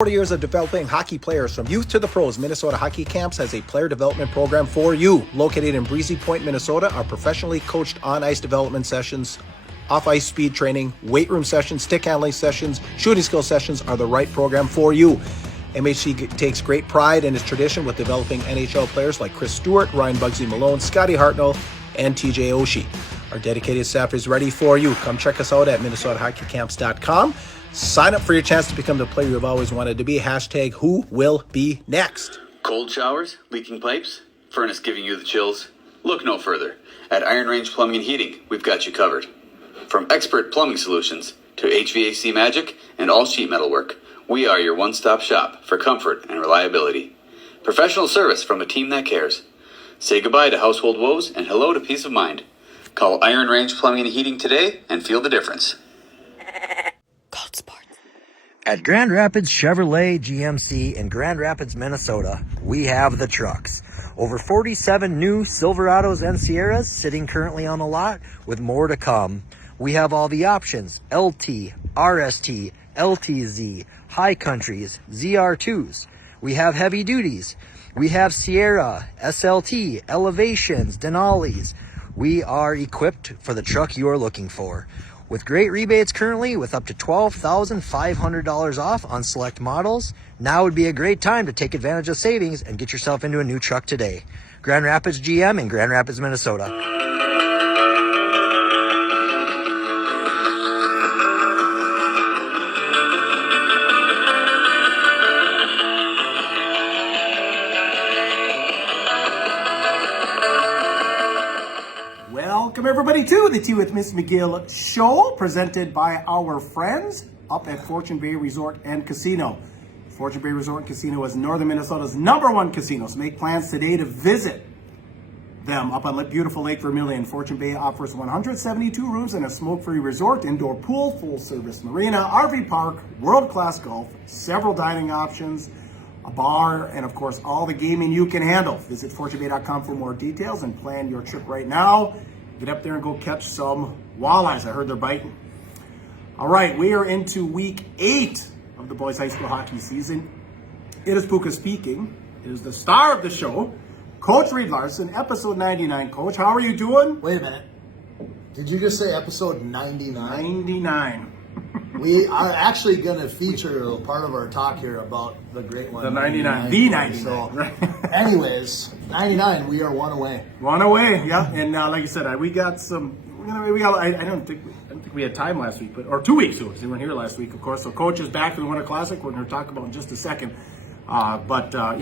40 years of developing hockey players from youth to the pros, Minnesota Hockey Camps has a player development program for you. Located in Breezy Point, Minnesota, our professionally coached on-ice development sessions, off-ice speed training, weight room sessions, stick handling sessions, shooting skill sessions are the right program for you. MHC takes great pride in its tradition with developing NHL players like Chris Stewart, Ryan Bugsy Malone, Scotty Hartnell, and TJ Oshie. Our dedicated staff is ready for you. Come check us out at MinnesotaHockeyCamps.com. Sign up for your chance to become the player you've always wanted to be. Hashtag who will be next. Cold showers, leaking pipes, furnace giving you the chills? Look no further. At Iron Range Plumbing and Heating, we've got you covered. From expert plumbing solutions to HVAC magic and all sheet metal work, we are your one-stop shop for comfort and reliability. Professional service from a team that cares. Say goodbye to household woes and hello to peace of mind. Call Iron Range Plumbing and Heating today and feel the difference. At Grand Rapids Chevrolet GMC in Grand Rapids, Minnesota, we have the trucks. Over 47 new Silverados and Sierras sitting currently on the lot with more to come. We have all the options: LT, RST, LTZ, High Countries, ZR2s. We have heavy duties. We have Sierra, SLT, Elevations, Denali's. We are equipped for the truck you are looking for. With great rebates currently, with up to $12,500 off on select models, now would be a great time to take advantage of savings and get yourself into a new truck today. Grand Rapids GM in Grand Rapids, Minnesota. Welcome everybody to the Tea with Miss McGill Show, presented by our friends up at Fortune Bay Resort and Casino. Fortune Bay Resort and Casino is Northern Minnesota's #1 casino, so make plans today to visit them up on beautiful Lake Vermilion. Fortune Bay offers 172 rooms and a smoke-free resort, indoor pool, full-service marina, RV park, world-class golf, several dining options, a bar, and of course all the gaming you can handle. Visit fortunebay.com for more details and plan your trip right now. Get up there and go catch some walleyes. I heard they're biting. All right, we are into week 8 of the boys high school hockey season. It is Puka speaking. It is the star of the show, Coach Reed Larson, episode 99. Coach, how are you doing? Wait a minute. Did you just say episode 99? 99. We are actually going to feature a part of our talk here about the great one. The 99. The 99. So, anyways, 99, we are one away. One away, yeah. And like I said, we got some. I don't think we had time last week, or 2 weeks ago, because we weren't here last week, of course. So Coach is back for the Winter Classic. We're going to talk about in just a second. Yeah,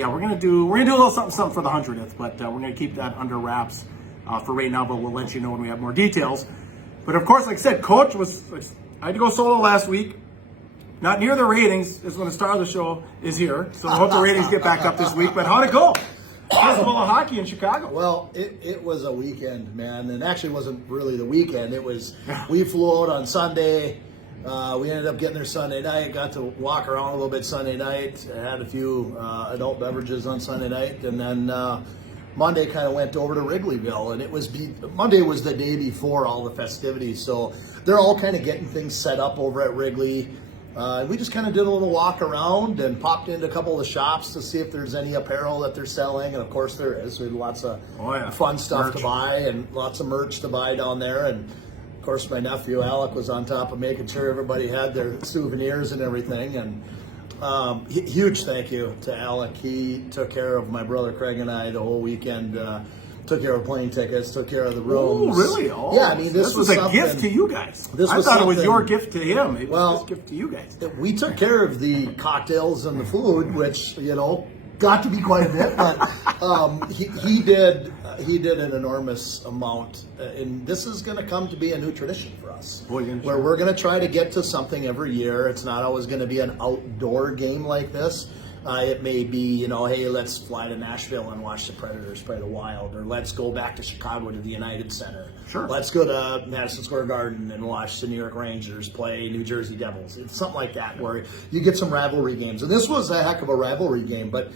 we're gonna do a little something for the 100th, but we're gonna keep that under wraps for right now. But we'll let you know when we have more details. But of course, like I said, Coach I had to go solo last week. Not near the ratings is when the star of the show is here. So I hope the ratings get back up this week. But how'd it go? Festival of Hockey in Chicago. Well, it was a weekend, man. And actually, it wasn't really the weekend. It was, we flew out on Sunday. We ended up getting there Sunday night. Got to walk around a little bit Sunday night. I had a few adult beverages on Sunday night. And then Monday kind of went over to Wrigleyville. And Monday was the day before all the festivities. So they're all kind of getting things set up over at Wrigley. We just kind of did a little walk around and popped into a couple of the shops to see if there's any apparel that they're selling. And of course there is. We had lots of fun stuff to buy and lots of merch to buy down there. And of course my nephew Alec was on top of making sure everybody had their souvenirs and everything. And huge thank you to Alec. He took care of my brother Craig and I the whole weekend. Took care of plane tickets, took care of the rooms. Oh, really? Oh, yeah, I mean, this was a gift to you guys. I thought it was your gift to him. It was his gift to you guys. We took care of the cocktails and the food, which, got to be quite a bit, but he did an enormous amount. And this is going to come to be a new tradition for us, where we're going to try to get to something every year. It's not always going to be an outdoor game like this. It may be, hey, let's fly to Nashville and watch the Predators play the Wild, or let's go back to Chicago to the United Center. Sure. Let's go to Madison Square Garden and watch the New York Rangers play New Jersey Devils. It's something like that where you get some rivalry games. And this was a heck of a rivalry game. But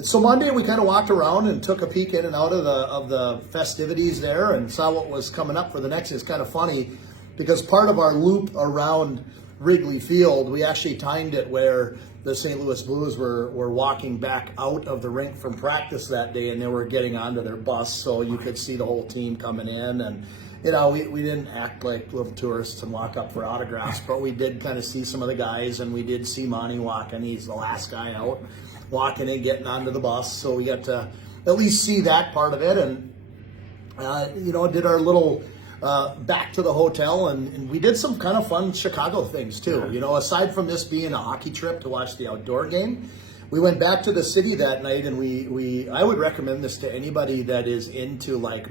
so Monday we kind of walked around and took a peek in and out of the festivities there and saw what was coming up for the next. It's kind of funny because part of our loop around Wrigley Field, we actually timed it where the St. Louis Blues were walking back out of the rink from practice that day, and they were getting onto their bus, so you could see the whole team coming in. And we didn't act like little tourists and walk up for autographs, but we did kind of see some of the guys, and we did see Monty walking. He's the last guy out, walking in, getting onto the bus, so we got to at least see that part of it. And did our little back to the hotel, and we did some kind of fun Chicago things too. Aside from this being a hockey trip to watch the outdoor game, we went back to the city that night, and I would recommend this to anybody that is into like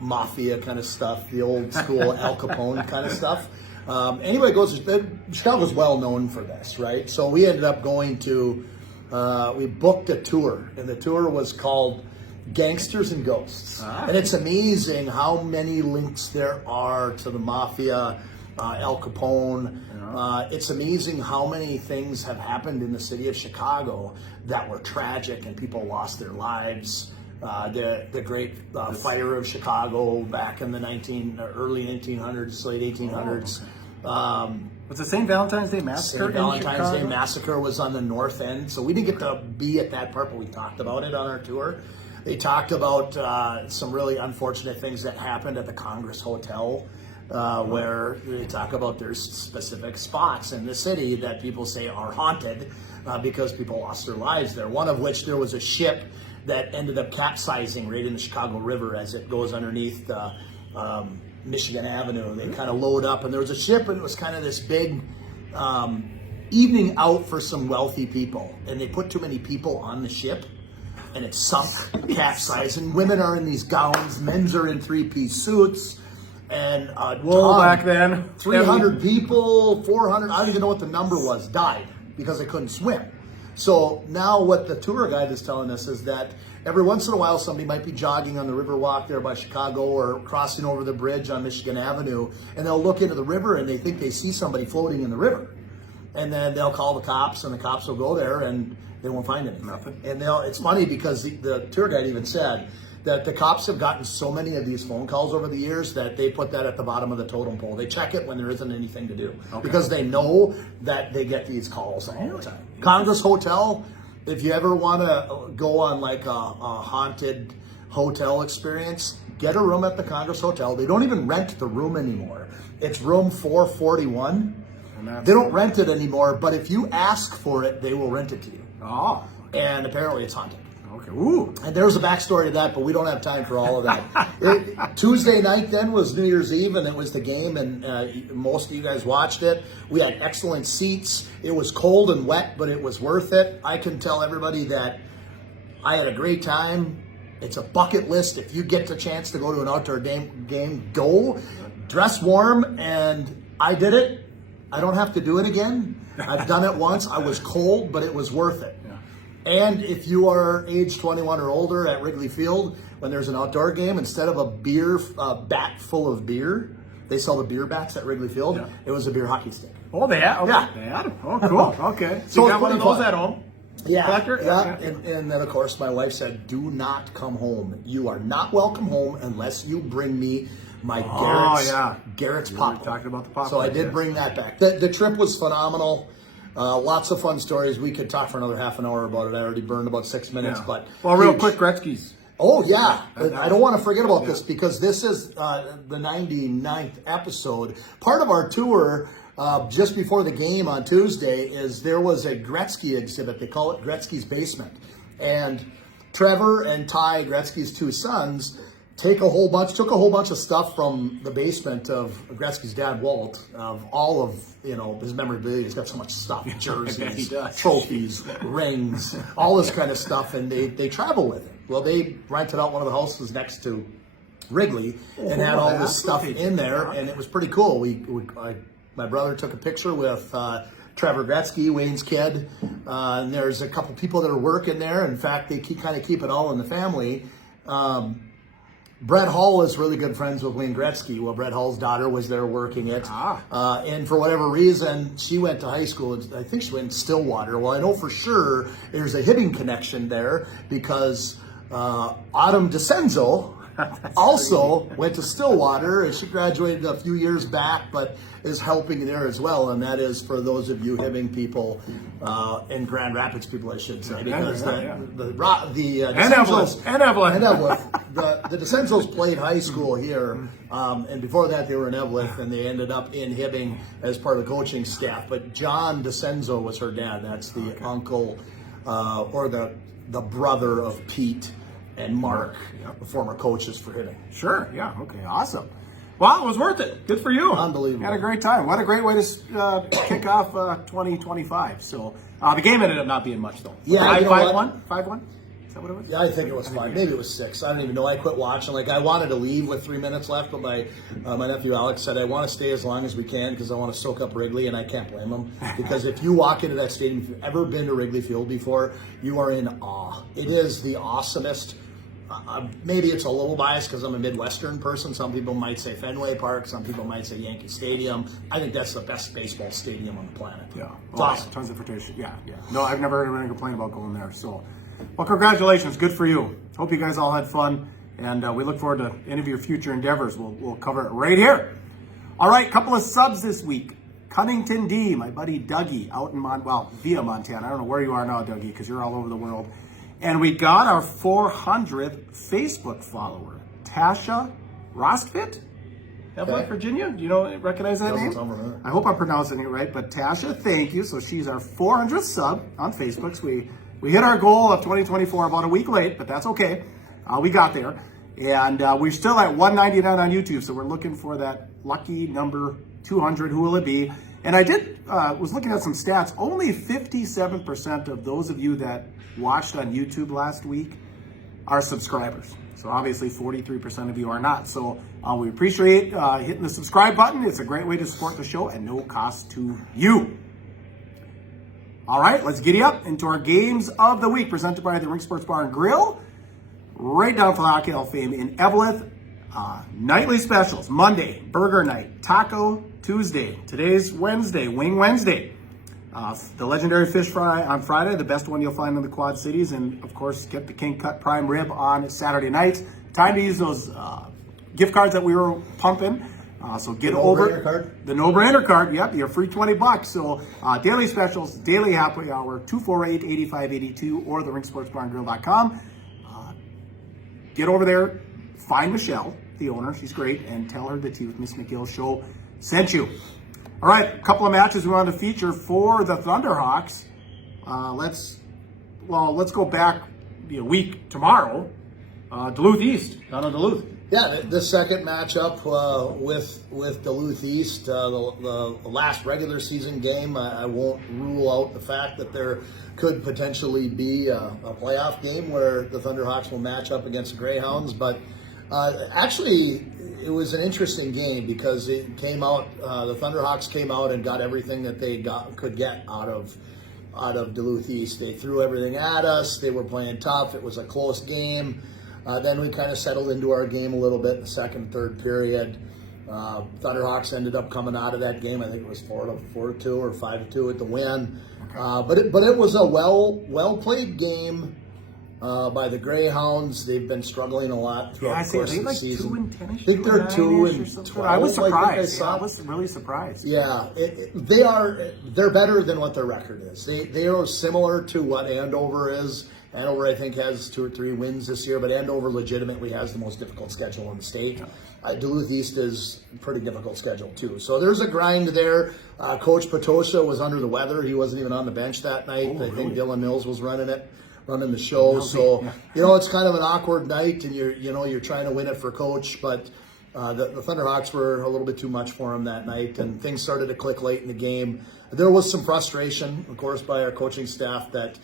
mafia kind of stuff, the old school Al Capone kind of stuff. Anybody goes, Chicago's well known for this, right? So we ended up going to, we booked a tour, and the tour was called Gangsters and Ghosts. And it's amazing how many links there are to the mafia, Al Capone. It's amazing how many things have happened in the city of Chicago that were tragic and people lost their lives. The great fire of Chicago back in the early 1900s, late 1800s. Was the St. Valentine's Day Massacre? St. Valentine's Day Massacre was on the north end, so we didn't get to be at that part, but we talked about it on our tour. They talked about some really unfortunate things that happened at the Congress Hotel, where they talk about there's specific spots in the city that people say are haunted because people lost their lives there. One of which there was a ship that ended up capsizing right in the Chicago River as it goes underneath Michigan Avenue. They kind of load up, and there was a ship, and it was kind of this big evening out for some wealthy people, and they put too many people on the ship, and it sunk, capsized, and women are in these gowns, men's are in three-piece suits, and back then 300 people, 400, I don't even know what the number was, died because they couldn't swim. So now what the tour guide is telling us is that every once in a while somebody might be jogging on the Riverwalk there by Chicago or crossing over the bridge on Michigan Avenue, and they'll look into the river and they think they see somebody floating in the river. And then they'll call the cops, and the cops will go there and they won't find anything. Nothing. And it's funny because the tour guide even said that the cops have gotten so many of these phone calls over the years that they put that at the bottom of the totem pole. They check it when there isn't anything to do because they know that they get these calls all the time. Congress Hotel, if you ever want to go on like a haunted hotel experience, get a room at the Congress Hotel. They don't even rent the room anymore. It's room 441. They don't rent it anymore, but if you ask for it, they will rent it to you. Oh. And apparently it's haunted. Okay. Ooh. And there's a backstory to that, but we don't have time for all of that. Tuesday night then was New Year's Eve, and it was the game, and most of you guys watched it. We had excellent seats. It was cold and wet, but it was worth it. I can tell everybody that I had a great time. It's a bucket list. If you get the chance to go to an outdoor game, go. Dress warm, and I did it. I don't have to do it again. I've done it once. I was cold, but it was worth it. And if you are age 21 or older at Wrigley Field, when there's an outdoor game, instead of a beer bat full of beer, they sell the beer bats at Wrigley Field. Yeah. It was a beer hockey stick. Oh, they had? Okay. Yeah. They had them. Oh, cool. Okay. So you got one of those at home? Yeah. Yeah. And then, of course, my wife said, do not come home. You are not welcome home unless you bring me my Garrett's popcorn. We talked about the popcorn. So I did bring that back. The trip was phenomenal. Lots of fun stories. We could talk for another half an hour about it. I already burned about 6 minutes, but real quick, Gretzky's. Oh yeah, I don't want to forget about this because this is the 99th episode. Part of our tour, just before the game on Tuesday, is there was a Gretzky exhibit. They call it Gretzky's Basement, and Trevor and Ty, Gretzky's two sons, took a whole bunch of stuff from the basement of Gretzky's dad, Walt, of all of his memorabilia. He's got so much stuff, jerseys, trophies, rings, all this kind of stuff, and they travel with it. Well, they rented out one of the houses next to Wrigley and had all this stuff in there, and it was pretty cool. My brother took a picture with Trevor Gretzky, Wayne's kid, and there's a couple people that are working there. In fact, they kind of keep it all in the family. Brett Hull is really good friends with Wayne Gretzky. Well, Brett Hull's daughter was there working it. And for whatever reason, she went to high school. I think she went to Stillwater. Well, I know for sure there's a Hibbing connection there because Autumn DeCenzo also went to Stillwater, and she graduated a few years back, but is helping there as well. And that is for those of you Hibbing people and Grand Rapids people, I should say, because the DeCenzos played high school here, and before that they were in Eveleth, and they ended up in Hibbing as part of the coaching staff. But John DeCenzo was her dad. That's the uncle or the brother of Pete and Mark, the former coaches for Hibbing. Sure, yeah, okay, awesome. Well, it was worth it. Good for you. Unbelievable. Had a great time. What a great way to kick off 2025. So the game ended up not being much, though. Yeah, 5-1? 5-1? Is that what it was? Yeah, I think it was 5. Maybe it was 6. I don't even know. I quit watching. Like, I wanted to leave with 3 minutes left, but my nephew Alex said, I want to stay as long as we can because I want to soak up Wrigley, and I can't blame him. Because if you walk into that stadium, if you've ever been to Wrigley Field before, you are in awe. It is the awesomest. Maybe it's a little biased because I'm a Midwestern person. Some people might say Fenway Park. Some people might say Yankee Stadium. I think that's the best baseball stadium on the planet. Yeah. It's awesome. Tons of rotation. Yeah. No, I've never heard anyone complain about going there. So, well, congratulations. Good for you. Hope you guys all had fun. And we look forward to any of your future endeavors. We'll cover it right here. All right, couple of subs this week. Cunnington D, my buddy Dougie, out in via Montana. I don't know where you are now, Dougie, because you're all over the world. And we got our 400th Facebook follower, Tasha Rostfit, Evelyn, Virginia. Do you recognize that name? I hope I'm pronouncing it right, but Tasha, thank you. So she's our 400th sub on Facebook. So we hit our goal of 2024 about a week late, but that's okay. We got there. And we're still at 199 on YouTube, so we're looking for that lucky number 200. Who will it be? And I was looking at some stats. Only 57% of those of you that watched on YouTube last week are subscribers. So obviously 43% of you are not. So we appreciate hitting the subscribe button. It's a great way to support the show and no cost to you. All right, let's giddy up into our games of the week presented by the Rink Sports Bar and Grill. Right down for the Hockey Hall of Fame in Eveleth. Nightly specials, Monday, burger night, taco Tuesday. Today's Wednesday, wing Wednesday. The legendary fish fry on Friday, the best one you'll find in the Quad Cities. And of course, get the King Cut Prime Rib on Saturday night. Time to use those gift cards that we were pumping. So get over the no-brainer card. Yep, you're free $20. So daily specials, daily happy hour, 248-8582 or the rinksportsbarngrill.com. Get over there, find Michelle, the owner, she's great, and tell her the Tea with Miss McGill Show sent you. All right, a couple of matches we wanted to feature for the Thunderhawks. Let's go back a week tomorrow. Duluth East, down in Duluth. Yeah, the second matchup with Duluth East, the last regular season game. I won't rule out the fact that there could potentially be a playoff game where the Thunderhawks will match up against the Greyhounds. But actually, it was an interesting game because it came out. The Thunderhawks came out and got everything that they could get out of Duluth East. They threw everything at us. They were playing tough. It was a close game. Then we kind of settled into our game a little bit in the second, third period. Thunderhawks ended up coming out of that game. I think it was 4-2 or 5-2 at the win. But it was a well played game by the Greyhounds. They've been struggling a lot throughout the course of the season. I think they're 2-12. I was surprised. I was really surprised. Yeah, they're better than what their record is. They are similar to what Andover is. Andover, I think, has 2 or 3 wins this year, but Andover legitimately has the most difficult schedule in the state. Duluth East is a pretty difficult schedule, too. So there's a grind there. Coach Patosha was under the weather. He wasn't even on the bench that night. I think Dylan Mills was running the show. So, it's kind of an awkward night, and you're trying to win it for Coach, but the Thunderhawks were a little bit too much for him that night, and things started to click late in the game. There was some frustration, of course, by our coaching staff that,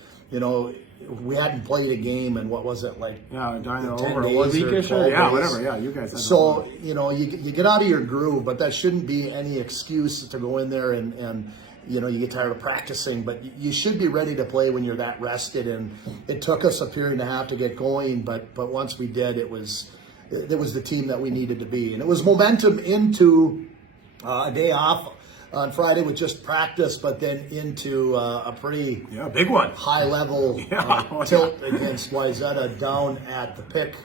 we hadn't played a game in what was it, like 10 days or 12 days. Yeah, whatever. Yeah, you guys. So you get out of your groove, but that shouldn't be any excuse to go in there and you get tired of practicing. But you should be ready to play when you're that rested. And it took us a period and a half to get going, but once we did, it was the team that we needed to be, and it was momentum into a day off on Friday with just practice, but then into a pretty big one, high level tilt against Wayzata down at the Pick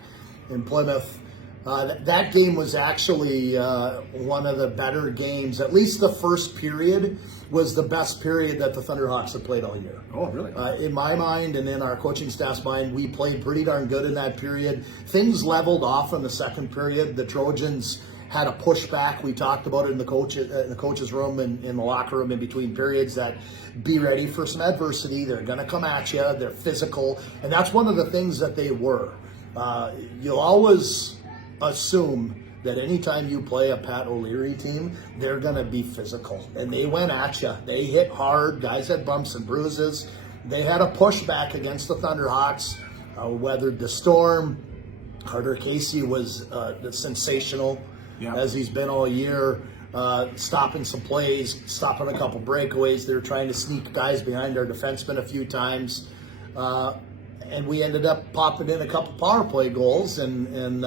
in Plymouth. That game was actually one of the better games. At least the first period was the best period that the Thunderhawks have played all year. Oh, really? In my mind and in our coaching staff's mind, we played pretty darn good in that period. Things leveled off in the second period. The Trojans had a pushback. We talked about it in the coach's room and in the locker room in between periods, that be ready for some adversity. They're going to come at you. They're physical. And that's one of the things that they were. You'll always assume that anytime you play a Pat O'Leary team, they're going to be physical. And they went at you. They hit hard. Guys had bumps and bruises. They had a pushback against the Thunderhawks, weathered the storm. Carter Casey was sensational, as he's been all year, stopping some plays, stopping a couple breakaways. They were trying to sneak guys behind our defensemen a few times. And we ended up popping in a couple power play goals, and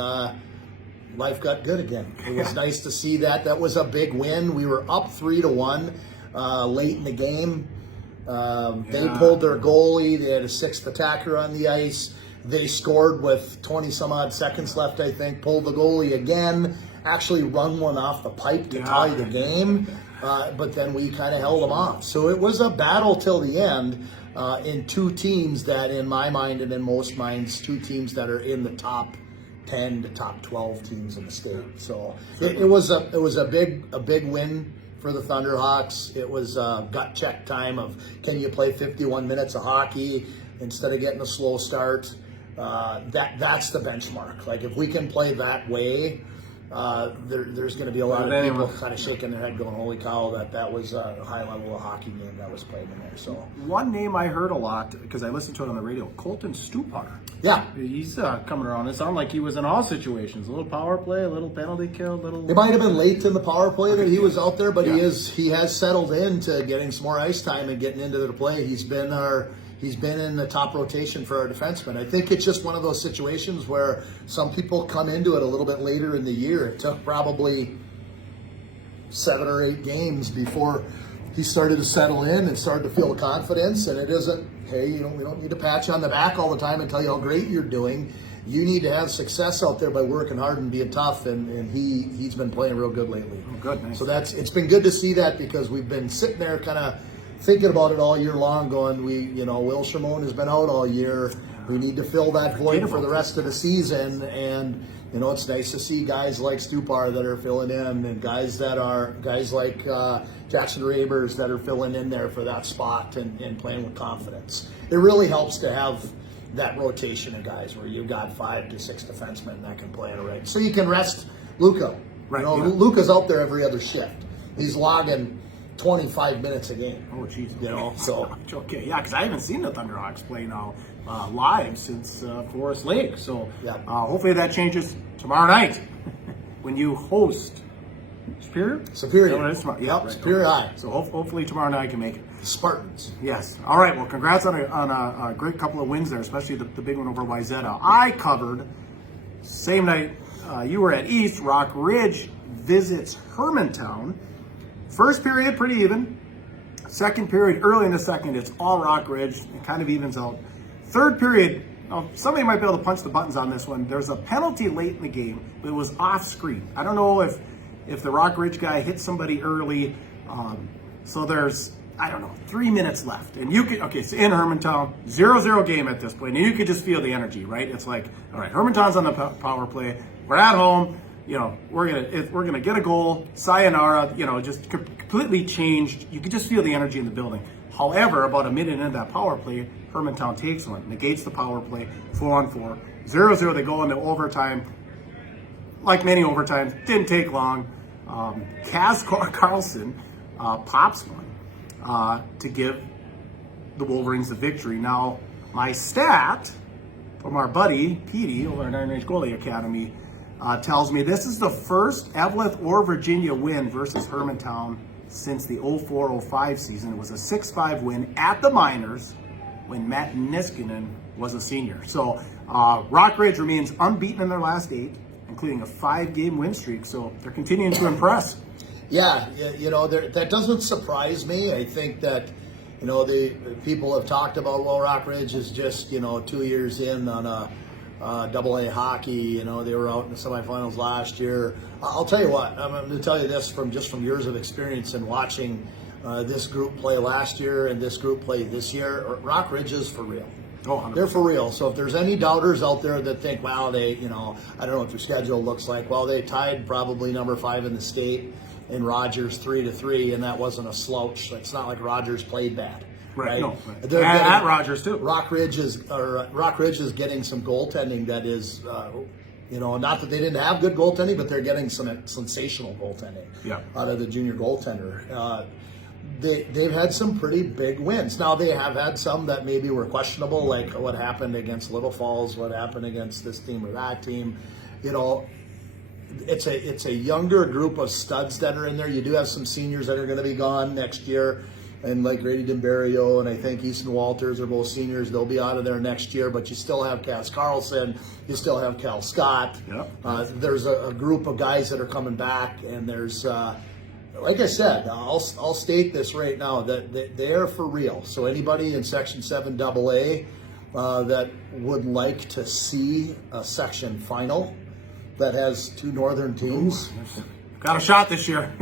life got good again. It was nice to see that. That was a big win. We were up 3-1 late in the game. They pulled their goalie. They had a sixth attacker on the ice. They scored with 20 some odd seconds left, I think, pulled the goalie again, actually run one off the pipe to tie the game. But then we kind of held them off. So it was a battle till the end in two teams that, in my mind and in most minds, two teams that are in the top 10 to top 12 teams in the state. So it was a big win for the Thunderhawks. It was a gut check time of, can you play 51 minutes of hockey instead of getting a slow start? That's the benchmark. Like, if we can play that way, there's going to be a lot of people kind of shaking their head going, holy cow, that was a high level of hockey game that was played in there. So one name I heard a lot, because I listened to it on the radio, Colton Stupar. Yeah. He's coming around. It sounded like he was in all situations. A little power play, a little penalty kill, It might have been late in the power play that he was out there, but he has settled into getting some more ice time and getting into the play. He's been in the top rotation for our defensemen. I think it's just one of those situations where some people come into it a little bit later in the year. It took probably 7 or 8 games before he started to settle in and started to feel confidence. And it isn't, hey, we don't need to pat you on the back all the time and tell you how great you're doing. You need to have success out there by working hard and being tough, and he's been playing real good lately. Oh, good, nice. So it's been good to see that, because we've been sitting there kind of thinking about it all year long, going, Will Shimon has been out all year. We need to fill that void for the rest of the season. And, it's nice to see guys like Stupar that are filling in, and guys like Jackson Rabers that are filling in there for that spot and playing with confidence. It really helps to have that rotation of guys where you've got 5 to 6 defensemen that can play it right. So you can rest Luca. Right. Luca's out there every other shift. He's logging 25 minutes a game. Oh, geez. So. Okay, yeah, because I haven't seen the Thunderhawks play now live since Forest Lake. So hopefully that changes tomorrow night when you host Superior? Superior. Yeah, right. Superior High. So hopefully tomorrow night I can make it. Spartans. Yes. All right. Well, congrats on a great couple of wins there, especially the big one over Wayzata. I covered, same night you were at East, Rock Ridge visits Hermantown. First period, pretty even. Second period, early in the second, it's all Rock Ridge. It kind of evens out. Third period, somebody might be able to punch the buttons on this one. There's a penalty late in the game, but it was off screen. I don't know if the Rock Ridge guy hit somebody early. So there's, 3 minutes left. And you could, so in Hermantown, 0-0 game at this point. And you could just feel the energy, right? It's like, all right, Hermantown's on the power play. We're at home. We're gonna get a goal. Sayonara. Just completely changed. You could just feel the energy in the building. However, about a minute into that power play, Hermantown takes one, negates the power play, 4-on-4, 0-0. They go into overtime. Like many overtimes, didn't take long. Kaz Carlson pops one to give the Wolverines the victory. Now, my stat from our buddy Petey over at Iron Range Goalie Academy tells me this is the first Eveleth or Virginia win versus Hermantown since the 04-05 season. It was a 6-5 win at the minors when Matt Niskanen was a senior. So Rock Ridge remains unbeaten in their last 8, including a 5-game win streak. So they're continuing to impress. Yeah, that doesn't surprise me. I think that, the people have talked about, well, Rock Ridge is just, 2 years in on AA hockey. You know, they were out in the semifinals last year. I'll tell you what, I'm going to tell you this from years of experience and watching this group play last year and this group play this year. Rock Ridge is for real. Oh, 100%. They're for real. So if there's any doubters out there that think, wow, they, you know, I don't know what their schedule looks like. Well, they tied probably number 5 in the state in Rogers 3-3, and that wasn't a slouch. It's not like Rogers played bad. Right. No. They're At Rogers too. Rock Ridge is getting some goaltending that is, you know, not that they didn't have good goaltending, but they're getting some sensational goaltending out of the junior goaltender. They've had some pretty big wins. Now they have had some that maybe were questionable, like what happened against Little Falls, what happened against this team or that team. You know, it's a younger group of studs that are in there. You do have some seniors that are going to be gone next year, and like Grady Dimberio and I think Easton Walters are both seniors. They'll be out of there next year, but you still have Cass Carlson, you still have Cal Scott. Yep. There's a group of guys that are coming back, and there's like I said, I'll state this right now, that they are for real. So anybody in Section 7 AA that would like to see a section final that has 2 northern teams. Got a shot this year.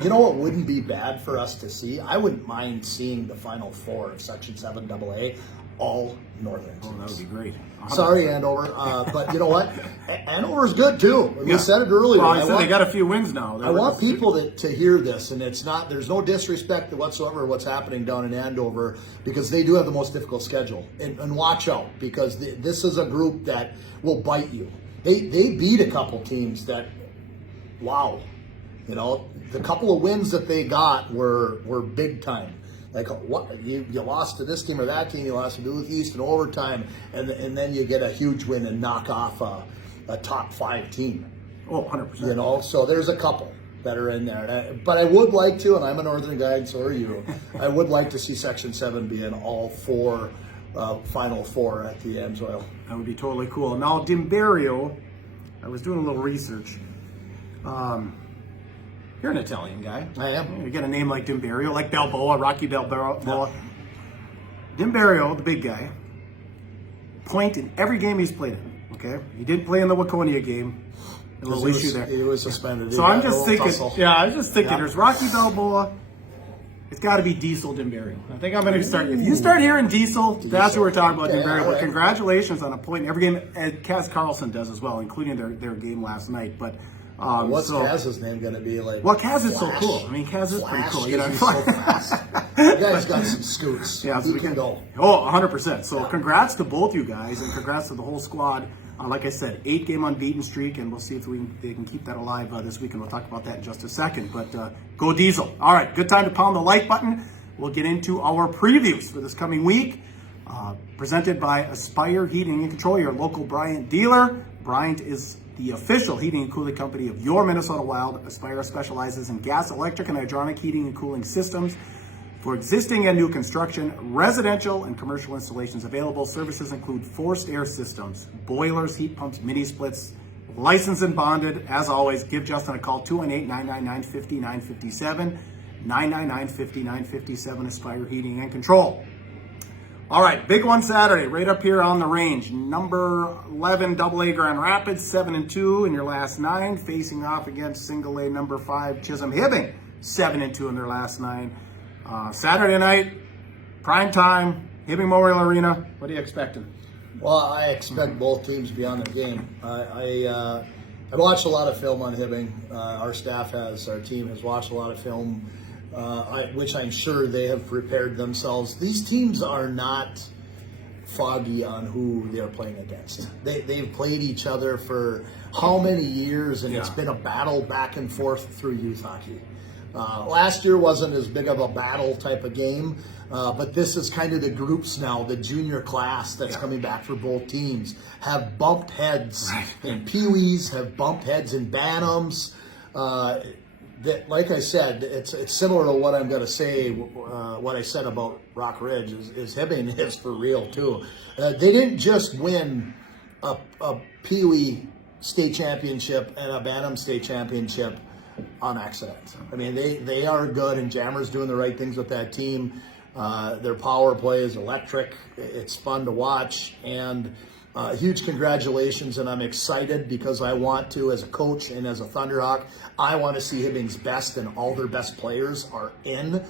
You know what wouldn't be bad for us to see? I wouldn't mind seeing the Final 4 of Section 7 AA, all northern teams. Oh, that would be great. 100%. Sorry, Andover, but you know what? Andover's good too. We said it earlier. Well, I said they got a few wins now. I want people to hear this, and there's no disrespect whatsoever what's happening down in Andover, because they do have the most difficult schedule. And watch out, because this is a group that will bite you. They beat a couple teams that, wow, you know, the couple of wins that they got were big time. Like, what you lost to this team or that team, you lost to Duluth East in overtime, and then you get a huge win and knock off a top 5 team. Oh, 100%. You know, so there's a couple that are in there. But I would like to, and I'm a northern guy, and so are you, I would like to see Section 7 be in all 4 Final 4 at the Amsoil. That would be totally cool. Now, Dimberio, I was doing a little research. You're an Italian guy. I am. You get a name like Dimberio, like Balboa, Rocky Balboa. Yeah. Dimberio, the big guy, point in every game he's played in. Okay, he didn't play in the Waconia game. A little issue there. He was suspended. So I'm just thinking. Yeah, I was just thinking. There's Rocky Balboa. It's got to be Diesel Dimberio. I think I'm going to start. If you start hearing Diesel, that's what we're talking about, Dimberio. But congratulations on a point in every game. And Cass Carlson does as well, including their game last night. But what's Kaz's name going to be like? Well, Kaz is so cool. I mean, Kaz is pretty cool. You know, he's so fast. The guy's got some scoots. Yeah, so he can go. Oh, 100%. So congrats to both you guys, and congrats to the whole squad. Like I said, 8-game unbeaten streak, and we'll see if they can keep that alive this week, and we'll talk about that in just a second. But go Diesel. All right, good time to pound the like button. We'll get into our previews for this coming week. Presented by Aspire Heating and Control, your local Bryant dealer. Bryant is the official heating and cooling company of your Minnesota Wild. Aspire specializes in gas, electric, and hydronic heating and cooling systems for existing and new construction, residential and commercial installations available. Services include forced air systems, boilers, heat pumps, mini splits, licensed and bonded. As always, give Justin a call, 218-999-5957, 999-5957, Aspire Heating and Control. All right, big one Saturday, right up here on the range. Number 11 AA Grand Rapids, 7-2 in your last 9, facing off against single A number 5 Chisholm Hibbing, 7-2 in their last 9. Saturday night, prime time, Hibbing Memorial Arena. What are you expecting? Well, I expect both teams to be on the game. I've watched a lot of film on Hibbing. Our team has watched a lot of film, which I'm sure they have prepared themselves. These teams are not foggy on who they're playing against. They've played each other for how many years, and it's been a battle back and forth through youth hockey. Last year wasn't as big of a battle type of game, but this is kind of the groups now. The junior class that's coming back for both teams have bumped heads in Pee-wees, have bumped heads in Bantams. That, like I said, it's similar to what I'm going to say. What I said about Rock Ridge is Hibbing is for real too. They didn't just win a Pee-wee state championship and a Bantam state championship on accident. I mean, they are good, and Jammer's doing the right things with that team. Their power play is electric. It's fun to watch, and huge congratulations, and I'm excited because I want to, as a coach and as a Thunderhawk, I want to see Hibbing's best, and all their best players are in.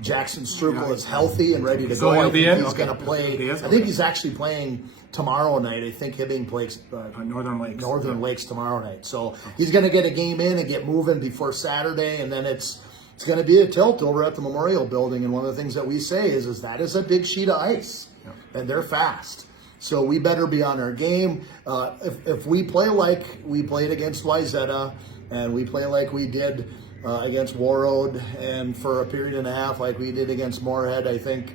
Jackson Strukel is healthy and ready to So go. he'll be in? He's Okay. going to play. He is? I think he's actually playing tomorrow night. I think Hibbing plays Northern Lakes. Northern Lakes tomorrow night. So he's going to get a game in and get moving before Saturday, and then it's going to be a tilt over at the Memorial Building. And one of the things that we say is that is a big sheet of ice, and they're fast. So we better be on our game. If we play like we played against Wayzata, and we play like we did against Warroad, and for a period and a half like we did against Moorhead, I think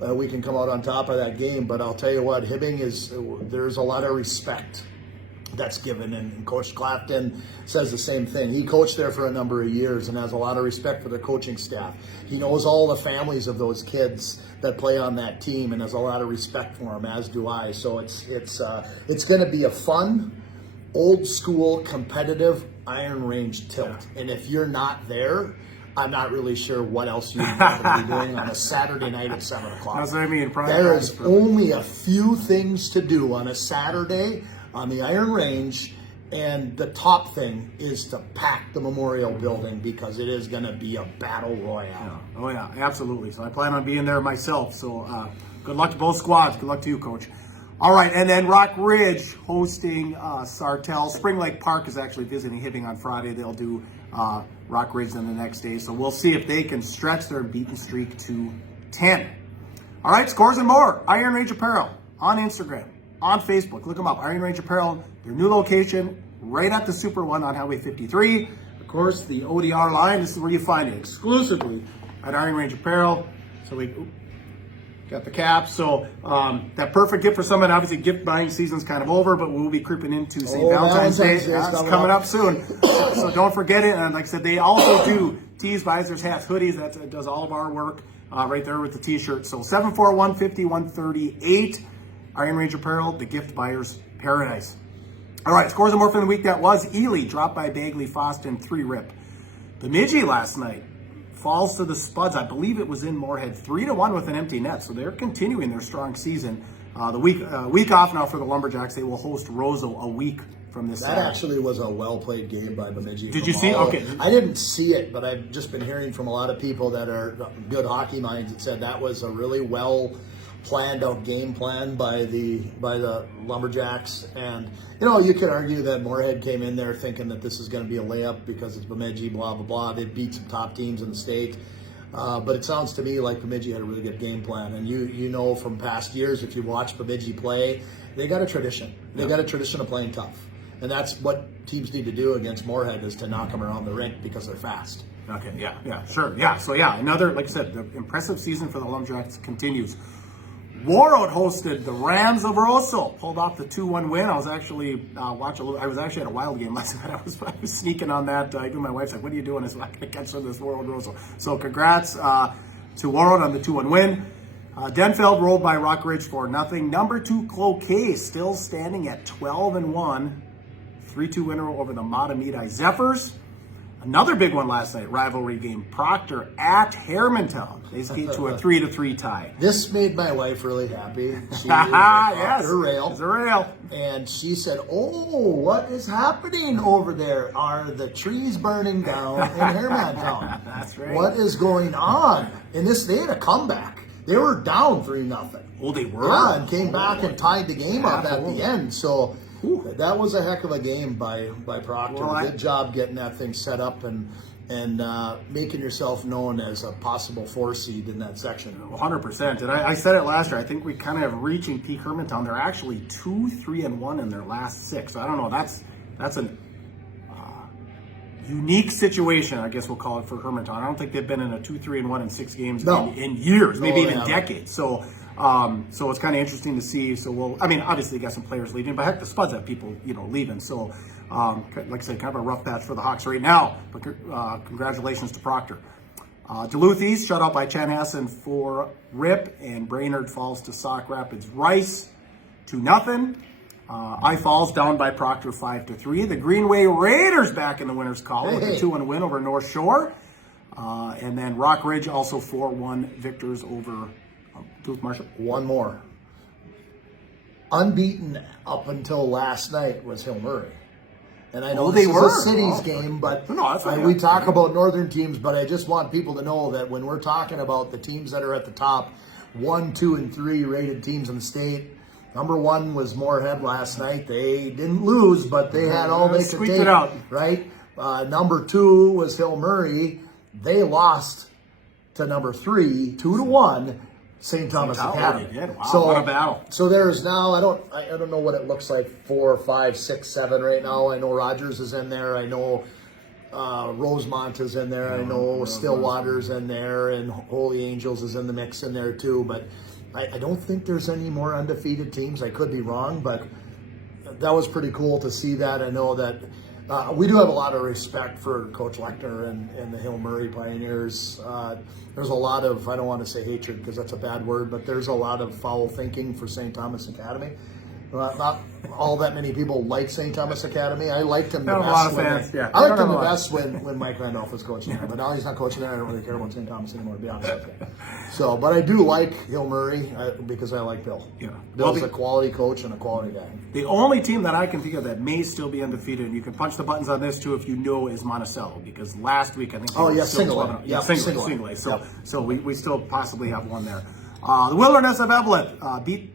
we can come out on top of that game. But I'll tell you what, Hibbing there's a lot of respect that's given, and Coach Clapton says the same thing. He coached there for a number of years and has a lot of respect for the coaching staff. He knows all the families of those kids that play on that team and has a lot of respect for them, as do I. So it's going to be a fun, old school, competitive Iron Range tilt. And if you're not there, I'm not really sure what else you're going to be doing on a Saturday night at 7 o'clock. That's what I mean. There is only a few things to do on a Saturday on the Iron Range, and the top thing is to pack the Memorial Building because it is going to be a battle royale. Oh yeah, absolutely. So I plan on being there myself. So good luck to both squads. Good luck to you, Coach. All right, and then Rock Ridge hosting Sartell. Spring Lake Park is actually visiting Hibbing on Friday. They'll do Rock Ridge then the next day. So we'll see if they can stretch their beaten streak to 10. All right, scores and more. Iron Range Apparel on Instagram, on Facebook. Look them up. Iron Range Apparel, their new location, right at the Super One on Highway 53. Of course, the ODR line, this is where you find it exclusively at Iron Range Apparel. So we got the cap. So that perfect gift for someone. Obviously, gift buying season's kind of over, but we'll be creeping into St. Valentine's Day. That's coming up soon. So don't forget it. And like I said, they also do tees, visors, hats, hoodies. That does all of our work right there with the t-shirt. So 741-5138. Iron Range Apparel, the gift buyer's paradise. All right, scores and more from the week that was. Ely dropped by Bagley Foston 3-rip. Bemidji last night falls to the Spuds. I believe it was in Moorhead 3-1 with an empty net. So they're continuing their strong season. The week off now for the Lumberjacks. They will host Roseau a week from this. That actually was a well-played game by Bemidji. Did you see? Okay. I didn't see it, but I've just been hearing from a lot of people that are good hockey minds that said that was a really well-planned out game plan by the Lumberjacks. And, you could argue that Moorhead came in there thinking that this is going to be a layup because it's Bemidji, blah, blah, blah. They beat some top teams in the state. But it sounds to me like Bemidji had a really good game plan. And you know from past years, if you watch Bemidji play, they got a tradition. They got a tradition of playing tough. And that's what teams need to do against Moorhead, is to knock them around the rink because they're fast. Okay, yeah, sure. Yeah, so another, like I said, the impressive season for the Lumberjacks continues. Warroad hosted the Rams of Roseau, pulled off the 2-1 win. I was actually I was actually at a Wild game last night. I was sneaking on that. Even my wife's like, "What are you doing?" I said, "I can catch this Warroad Roseau." So congrats to Warroad on the 2-1 win. Denfeld rolled by Rock Ridge 4-0. Number 2 Cloquet still standing at 12-1. 3-2 winner over the Matamidi Zephyrs. Another big one last night, rivalry game. Proctor at Hermantown. They skate to a 3-3 tie. This made my wife really happy. She Yes, her rail. It's a rail. And she said, "Oh, what is happening over there? Are the trees burning down in Hermantown? That's right. What is going on?" And they had a comeback. They were down 3-0. Oh, they were? Yeah, and came back and tied the game up at the end. So that was a heck of a game by Proctor. Well, Good job getting that thing set up and making yourself known as a possible 4 seed in that section. 100%. And I said it last year. I think we kind of reaching peak Hermantown. They're actually 2-3-1 in their last 6. So I don't know. That's an unique situation, I guess we'll call it, for Hermantown. I don't think they've been in a 2-3-1 in 6 games in years, maybe even decades. So it's kind of interesting to see. So obviously, you got some players leaving, but heck, the Spuds have people, leaving. So, like I said, kind of a rough patch for the Hawks right now. But congratulations to Proctor. Duluth East shut out by Chanhassen for Rip, and Brainerd falls to Sauk Rapids Rice 2-0. I Falls down by Proctor 5-3. The Greenway Raiders back in the winners' column with a 2-1 win over North Shore. And then Rock Ridge also 4-1 victors over Duluth Marshall. One more. unbeaten up until last night was Hill Murray. And I know they this were. is a city's game, but No, that's fine. we talk about northern teams, but I just want people to know that when we're talking about the teams that are at the top, 1, 2, and 3 rated teams in the state, number 1 was Moorhead last night. They didn't lose, but they had all they could Squeaked take. it out. Right? Number 2 was Hill Murray. They lost to number 3, 2-1. St. Thomas Academy. Wow, so, what a battle. So there's now, I don't know what it looks like, 4, 5, 6, 7 right now. I know Rogers is in there. I know Rosemont is in there. I know Stillwater's in there, and Holy Angels is in the mix in there too. But I don't think there's any more undefeated teams. I could be wrong, but that was pretty cool to see that. I know that we do have a lot of respect for Coach Lechner and the Hill Murray Pioneers. There's a lot of, I don't want to say hatred because that's a bad word, but there's a lot of foul thinking for St. Thomas Academy. Not all that many people like St. Thomas Academy. I liked him the best. A lot of fans, yeah. I liked him the best when Mike Randolph was coaching there, but now he's not coaching there. I don't really care about St. Thomas anymore, to be honest with you. So, but I do like Hill Murray because I like Bill. Yeah. Bill's a quality coach and a quality guy. The only team that I can think of that may still be undefeated, and you can punch the buttons on this too if you know, is Monticello, because last week I think single A. Yeah, single A. So we still possibly have one there. The Wilderness of Evelyn beat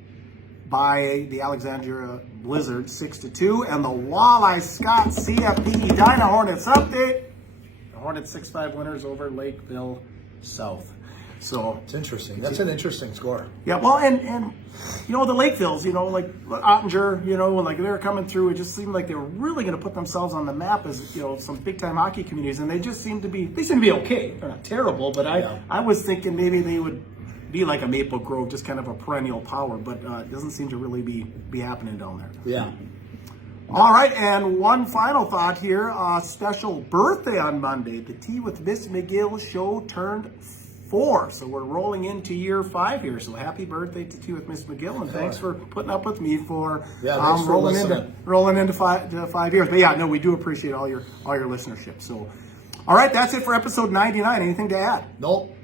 by the Alexandria Blizzard 6-2, and the Walleye Scott CFP Edina Hornets update. The Hornets 6-5 winners over Lakeville South. So it's interesting. That's an interesting score. Yeah, well, and you know, the Lakevilles, you know, like Ottinger, you know, when like they were coming through, it just seemed like they were really going to put themselves on the map as, you know, some big time hockey communities, and they seem to be okay. They're not terrible, but I was thinking maybe they would be like a Maple Grove, just kind of a perennial power, but it doesn't seem to really be happening down there. Yeah. All right, and one final thought here. Special birthday on Monday. The Tea with Miss McGill show turned 4, so we're rolling into year 5 here. So happy birthday to Tea with Miss McGill, and thanks for putting up with me for rolling into 5 years. But yeah, no, we do appreciate all your listenership. So, all right, that's it for episode 99. Anything to add? Nope.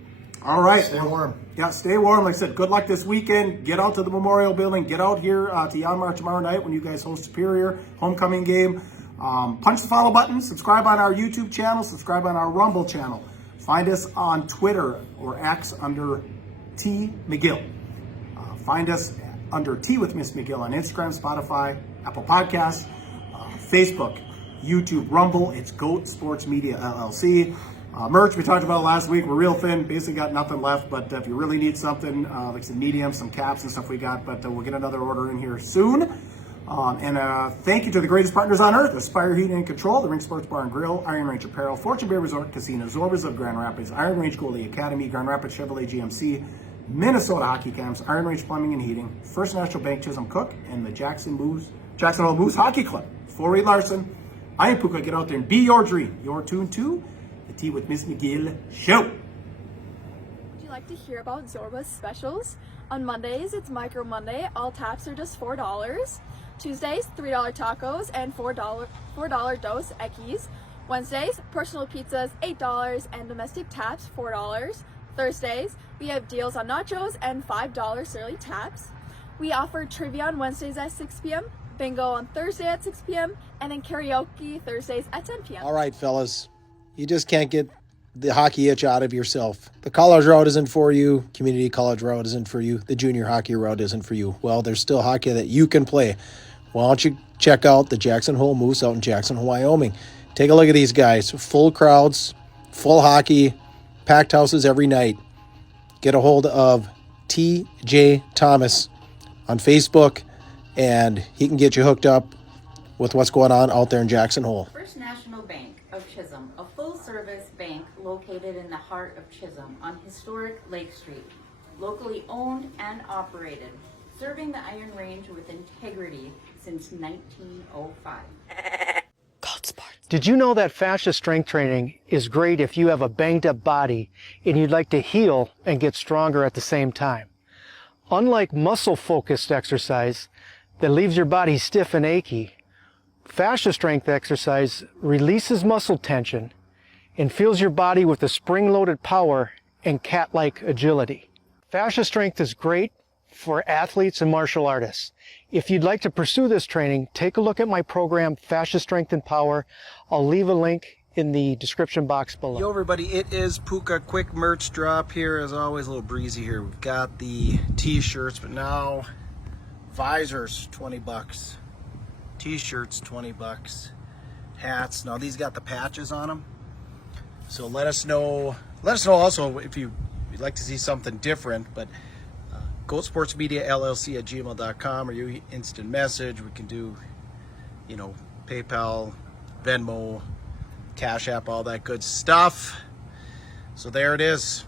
All right. Stay warm. Yeah, stay warm. Like I said, good luck this weekend. Get out to the Memorial Building. Get out here to Yanmar tomorrow night when you guys host Superior homecoming game. Punch the follow button. Subscribe on our YouTube channel. Subscribe on our Rumble channel. Find us on Twitter or X under T McGill. Find us under Tea with Miss McGill on Instagram, Spotify, Apple Podcasts, Facebook, YouTube, Rumble. It's Goat Sports Media LLC. Merch, we talked about last week. We're real thin. Basically got nothing left. But if you really need something, like some mediums, some caps and stuff we got. But we'll get another order in here soon. And thank you to the greatest partners on earth: Aspire Heating and Control, the Ring Sports Bar and Grill, Iron Range Apparel, Fortune Bay Resort Casino, Zorbas of Grand Rapids, Iron Range Goalie Academy, Grand Rapids Chevrolet GMC, Minnesota Hockey Camps, Iron Range Plumbing and Heating, First National Bank Chisholm Cook, and the Jackson Hole Moose Hockey Club. For Reed Larson, I am Puka. Get out there and be your dream. You're tuned to the Tea with Miss McGill show. Would you like to hear about Zorba's specials? On Mondays, it's Micro Monday. All taps are just $4. Tuesdays, $3 tacos and $4 dos Ekis. Wednesdays, personal pizzas, $8 and domestic taps, $4. Thursdays, we have deals on nachos and $5 surly taps. We offer trivia on Wednesdays at 6 p.m., bingo on Thursday at 6 p.m., and then karaoke Thursdays at 10 p.m. All right, fellas. You just can't get the hockey itch out of yourself. The college route isn't for you. Community college route isn't for you. The junior hockey route isn't for you. Well, there's still hockey that you can play. Why don't you check out the Jackson Hole Moose out in Jackson, Wyoming? Take a look at these guys. Full crowds, full hockey, packed houses every night. Get a hold of TJ Thomas on Facebook, and he can get you hooked up with what's going on out there in Jackson Hole. First National Bank of Chisholm, a full-service bank located in the heart of Chisholm on historic Lake Street. Locally owned and operated, serving the Iron Range with integrity since 1905. Did you know that fascia strength training is great if you have a banged up body and you'd like to heal and get stronger at the same time? Unlike muscle-focused exercise that leaves your body stiff and achy, fascia strength exercise releases muscle tension and fills your body with a spring-loaded power and cat-like agility. Fascia strength is great for athletes and martial artists. If you'd like to pursue this training, take a look at my program, Fascia Strength and Power. I'll leave a link in the description box below. Yo everybody, it is Puka. Quick merch drop here. As always, a little breezy here. We've got the t-shirts, but now visors, 20 bucks. T-shirts, 20 bucks. Hats. Now these got the patches on them. So let us know also if you'd like to see something different, but Goatsportsmediallc at gmail.com, or you instant message. We can do, you know, PayPal, Venmo, Cash App, all that good stuff. So there it is.